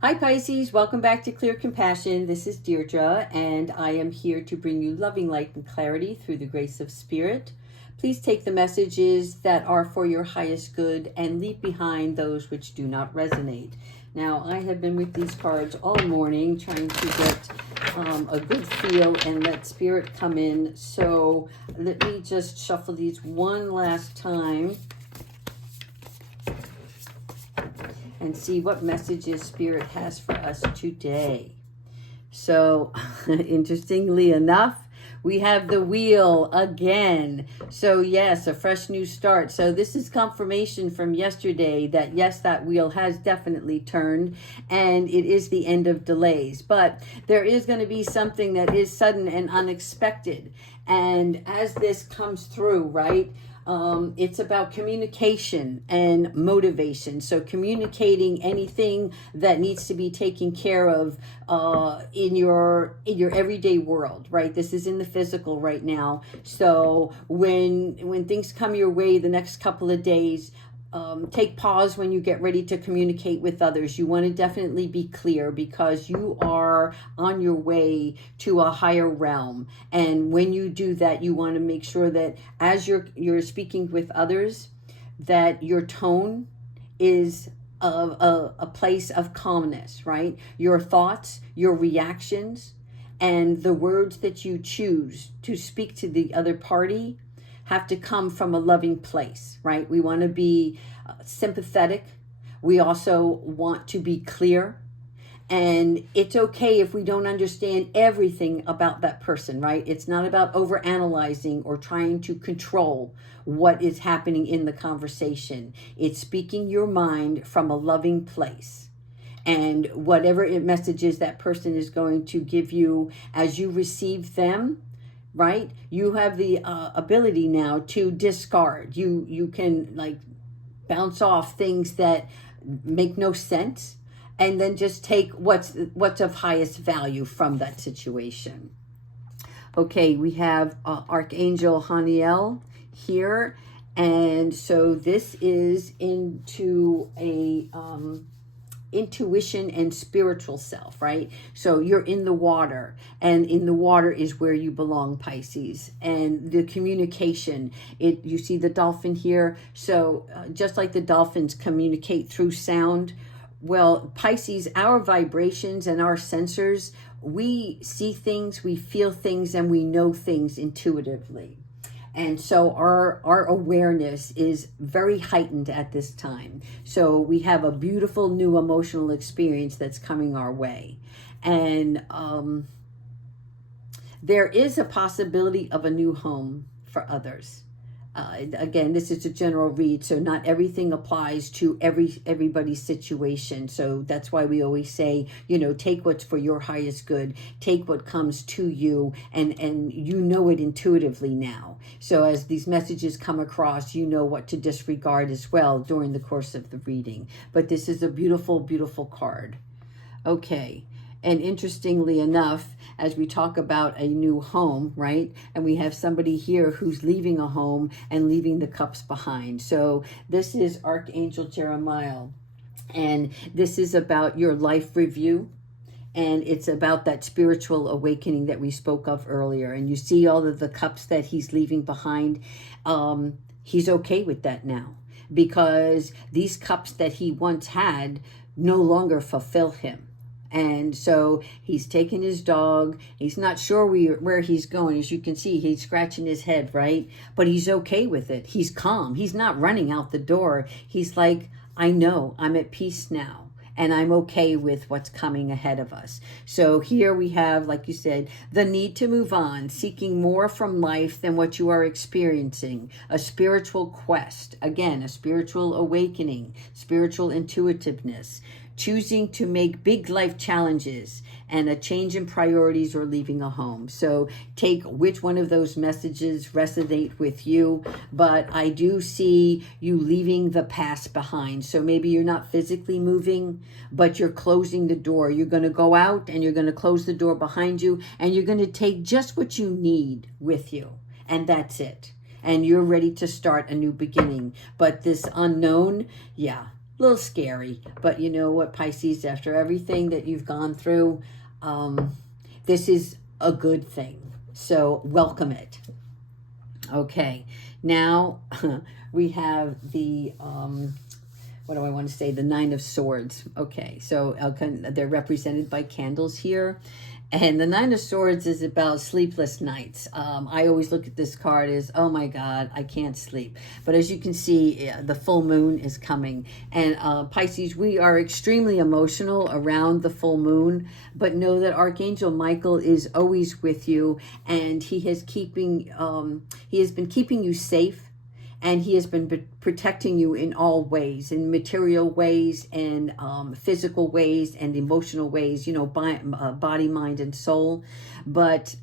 Hi Pisces, welcome back to Clear Compassion. This is Deirdre, and I am here to bring you loving light and clarity through the grace of Spirit. Please take the messages that are for your highest good and leave behind those which do not resonate. Now, I have been with these cards all morning trying to get a good feel and let Spirit come in. So let me just shuffle these one last time and see what messages Spirit has for us today. So, interestingly enough, we have the wheel again. So yes, a fresh new start. So this is confirmation from yesterday that yes, that wheel has definitely turned and it is the end of delays. But there is going to be something that is sudden and unexpected. And as this comes through, right? It's about communication and motivation. So communicating anything that needs to be taken care of in your everyday world, right? This is in the physical right now. So when things come your way the next couple of days, take pause when you get ready to communicate with others. You want to definitely be clear because you are on your way to a higher realm. And when you do that, you want to make sure that as you're speaking with others, that your tone is a place of calmness, right? Your thoughts, your reactions, and the words that you choose to speak to the other party have to come from a loving place, right? We want to be sympathetic. We also want to be clear. And it's okay if we don't understand everything about that person, right? It's not about overanalyzing or trying to control what is happening in the conversation. It's speaking your mind from a loving place. And whatever messages that person is going to give you as you receive them, right? You have the ability now to discard. You can like bounce off things that make no sense and then just take what's of highest value from that situation. Okay, we have Archangel Haniel here. And so this is into a intuition and spiritual self, right? So you're in the water, and in the water is where you belong, Pisces. And the communication, you see the dolphin here. So just like the dolphins communicate through sound, well, Pisces, our vibrations and our sensors, we see things, we feel things, and we know things intuitively. And so our awareness is very heightened at this time. So we have a beautiful new emotional experience that's coming our way. And there is a possibility of a new home for others. Again, this is a general read, so not everything applies to everybody's situation. So that's why we always say, take what's for your highest good, take what comes to you, and you know it intuitively now. So as these messages come across, you know what to disregard as well during the course of the reading. But this is a beautiful, beautiful card. Okay. And interestingly enough, as we talk about a new home, right? And we have somebody here who's leaving a home and leaving the cups behind. So this is Archangel Jeremiah. And this is about your life review. And it's about that spiritual awakening that we spoke of earlier. And you see all of the cups that he's leaving behind. He's okay with that now, because these cups that he once had no longer fulfill him. And so he's taking his dog. He's not sure where he's going. As you can see, he's scratching his head, right? But he's okay with it. He's calm. He's not running out the door. He's like, I know, I'm at peace now. And I'm okay with what's coming ahead of us. So here we have, like you said, the need to move on, seeking more from life than what you are experiencing. A spiritual quest. Again, a spiritual awakening, spiritual intuitiveness. Choosing to make big life challenges and a change in priorities or leaving a home. So take which one of those messages resonate with you. But I do see you leaving the past behind. So maybe you're not physically moving, but you're closing the door. You're going to go out and you're going to close the door behind you, and you're going to take just what you need with you. And that's it. And you're ready to start a new beginning. But this unknown, yeah. little scary. But you know what, Pisces, after everything that you've gone through, this is a good thing. So welcome it. Okay, now we have the, what do I want to say? The Nine of Swords. Okay, so they're represented by candles here. And the Nine of Swords is about sleepless nights. I always look at this card as, oh my God, I can't sleep. But as you can see, the full moon is coming. And Pisces, we are extremely emotional around the full moon. But know that Archangel Michael is always with you. And he has been keeping you safe. And he has been protecting you in all ways, in material ways and physical ways and emotional ways, you know, body, mind, and soul. But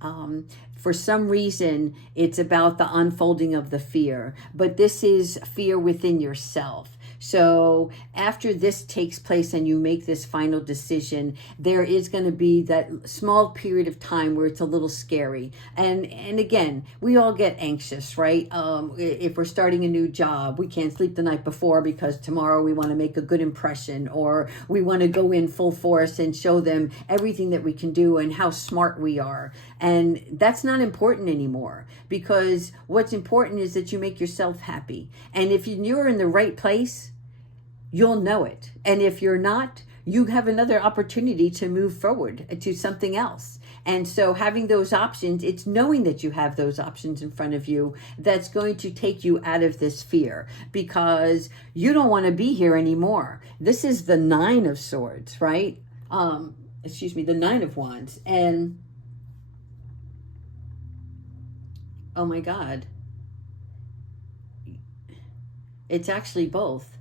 for some reason, it's about the unfolding of the fear. But this is fear within yourself. So after this takes place and you make this final decision, there is going to be that small period of time where it's a little scary. And again, we all get anxious, right? If we're starting a new job, we can't sleep the night before because tomorrow we want to make a good impression, or we want to go in full force and show them everything that we can do and how smart we are. And that's not important anymore, because what's important is that you make yourself happy. And if you're in the right place, you'll know it. And if you're not, you have another opportunity to move forward to something else. And so having those options, it's knowing that you have those options in front of you that's going to take you out of this fear, because you don't want to be here anymore. This is the Nine of Swords, right? The Nine of Wands. And oh my God, it's actually both.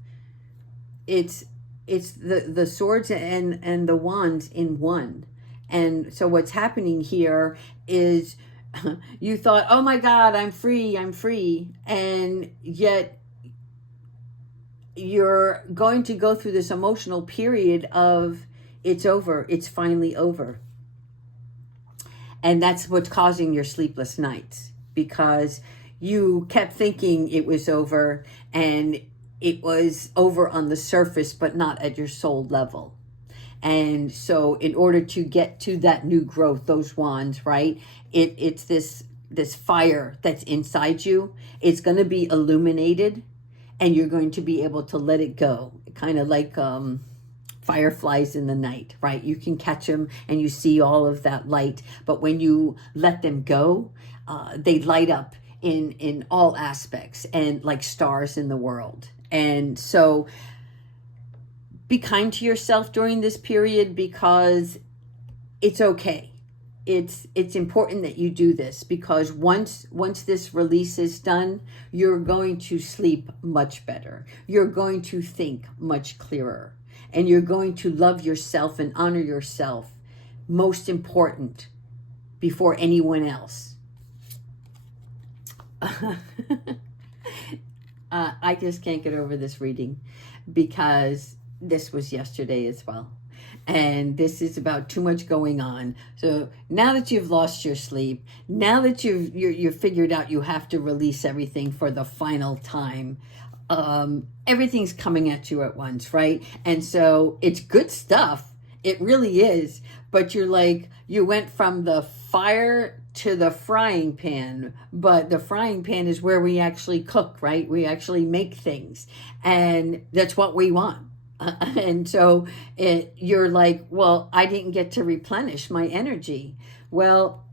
It's the swords and the wands in one. And so what's happening here is you thought, oh my God, I'm free. And yet you're going to go through this emotional period of it's over. It's finally over. And that's what's causing your sleepless nights, because you kept thinking it was over, and it was over on the surface, but not at your soul level. And so in order to get to that new growth, those wands, right? It's this fire that's inside you. It's going to be illuminated, and you're going to be able to let it go. Kind of like fireflies in the night, right? You can catch them and you see all of that light. But when you let them go, they light up in all aspects, and like stars in the world. And so be kind to yourself during this period, because it's okay. It's important that you do this, because once this release is done, you're going to sleep much better. You're going to think much clearer, and you're going to love yourself and honor yourself, most important, before anyone else. I just can't get over this reading, because this was yesterday as well. And this is about too much going on. So now that you've lost your sleep, now that you've figured out you have to release everything for the final time, everything's coming at you at once, right? And so it's good stuff. It really is. But you're like, you went from the fire to the frying pan, but the frying pan is where we actually cook, right? We actually make things, and that's what we want. And so you're like, well, I didn't get to replenish my energy. Well,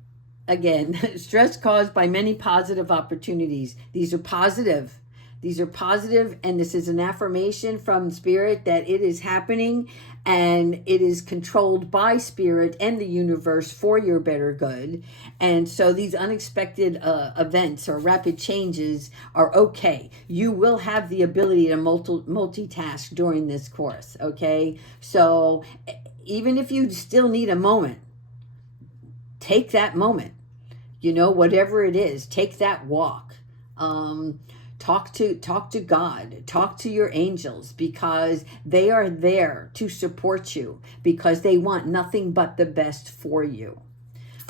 again, stress caused by many positive opportunities. These are positive. And this is an affirmation from Spirit that it is happening, and it is controlled by Spirit and the universe for your better good. And so these unexpected events or rapid changes are okay. You will have the ability to multitask during this course, okay? So even if you still need a moment, take that moment. You know, whatever it is, take that walk. Talk to God, talk to your angels, because they are there to support you, because they want nothing but the best for you.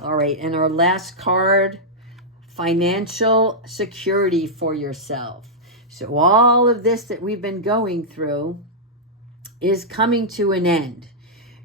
All right, and our last card, financial security for yourself. So all of this that we've been going through, is coming to an end.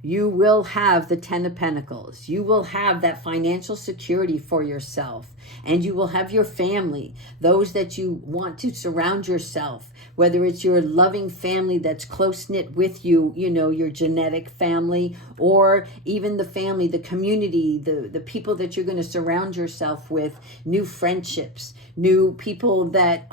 You will have the 10 of Pentacles. You will have that financial security for yourself. And you will have your family, those that you want to surround yourself, whether it's your loving family that's close-knit with you, you know, your genetic family, or even the family, the community, the people that you're going to surround yourself with, new friendships, new people that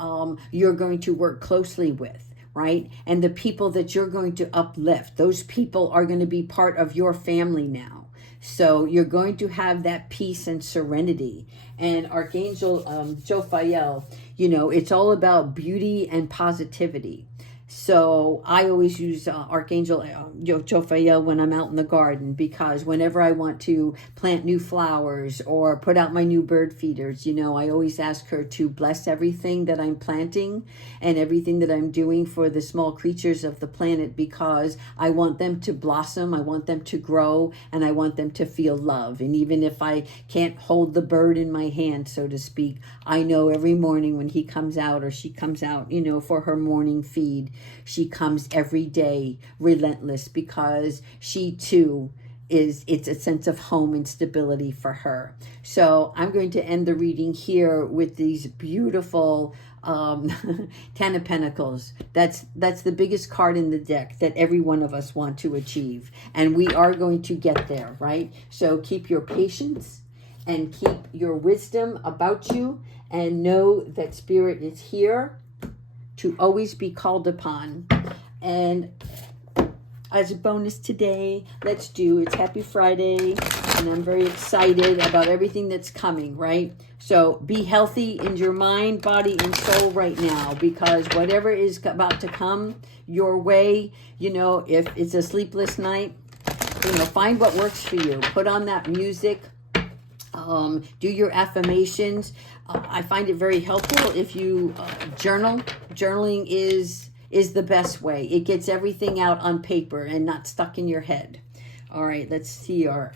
you're going to work closely with. Right? And the people that you're going to uplift, those people are going to be part of your family now. So you're going to have that peace and serenity. And Archangel Jophiel, you know, it's all about beauty and positivity. So I always use Archangel Jophiel when I'm out in the garden, because whenever I want to plant new flowers or put out my new bird feeders, you know, I always ask her to bless everything that I'm planting and everything that I'm doing for the small creatures of the planet, because I want them to blossom, I want them to grow, and I want them to feel love. And even if I can't hold the bird in my hand, so to speak, I know every morning when he comes out or she comes out, you know, for her morning feed, she comes every day relentless, because she too it's a sense of home and stability for her. So I'm going to end the reading here with these beautiful 10 of Pentacles. That's the biggest card in the deck that every one of us want to achieve. And we are going to get there, right? So keep your patience and keep your wisdom about you, and know that Spirit is here to always be called upon. And as a bonus today, let's do, it's Happy Friday, and I'm very excited about everything that's coming, right? So be healthy in your mind, body, and soul right now, because whatever is about to come your way, you know, if it's a sleepless night, you know, find what works for you. Put on that music. Do your affirmations. I find it very helpful if you journal. Journaling is the best way. It gets everything out on paper and not stuck in your head. All right, let's see our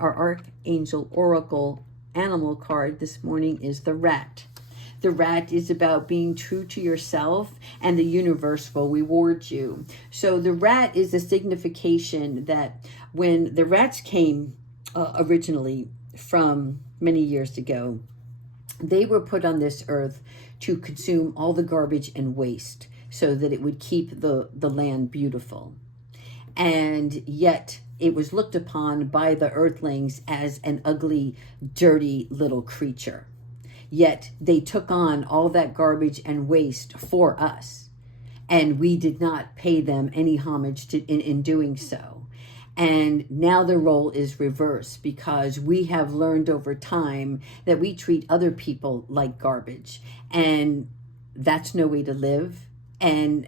Archangel Oracle animal card this morning is the rat. The rat is about being true to yourself, and the universe will reward you. So the rat is a signification that when the rats came originally from many years ago, they were put on this earth to consume all the garbage and waste so that it would keep the land beautiful. And yet it was looked upon by the earthlings as an ugly, dirty little creature. Yet they took on all that garbage and waste for us, and we did not pay them any homage in doing so. And now the role is reversed, because we have learned over time that we treat other people like garbage, and that's no way to live. And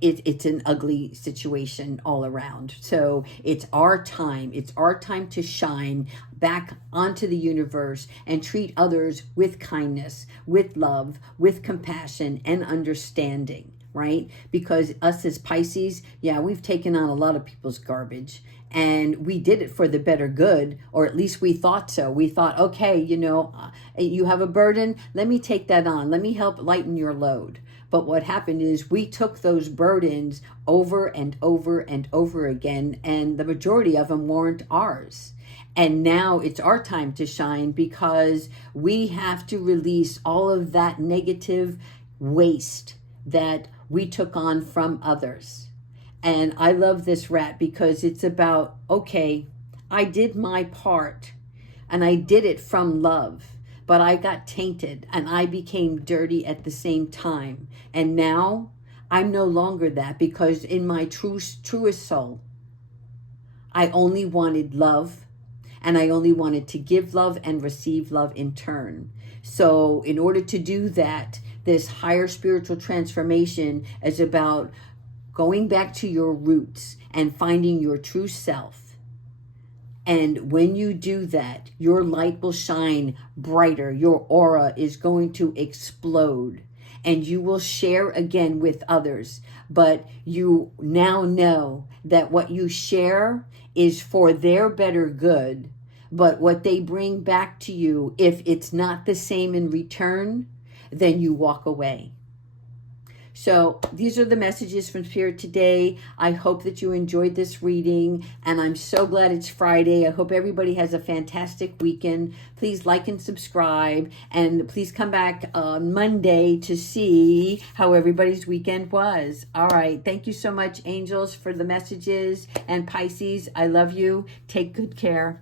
it's an ugly situation all around. So it's our time. It's our time to shine back onto the universe and treat others with kindness, with love, with compassion and understanding, right? Because us as Pisces, yeah, we've taken on a lot of people's garbage, and we did it for the better good, or at least we thought so. We thought, okay, you know, you have a burden, let me take that on. Let me help lighten your load. But what happened is we took those burdens over and over and over again, and the majority of them weren't ours. And now it's our time to shine, because we have to release all of that negative waste that we took on from others. And I love this rat because it's about, okay, I did my part and I did it from love, but I got tainted and I became dirty at the same time. And now I'm no longer that, because in my truest soul, I only wanted love, and I only wanted to give love and receive love in turn. So in order to do that, this higher spiritual transformation is about going back to your roots and finding your true self. And when you do that, your light will shine brighter. Your aura is going to explode, and you will share again with others. But you now know that what you share is for their better good. But what they bring back to you, if it's not the same in return, then you walk away. So these are the messages from Spirit today. I hope that you enjoyed this reading, and I'm so glad it's Friday. I hope everybody has a fantastic weekend. Please like and subscribe, and please come back on Monday to see how everybody's weekend was. All right. Thank you so much, angels, for the messages, and Pisces, I love you. Take good care.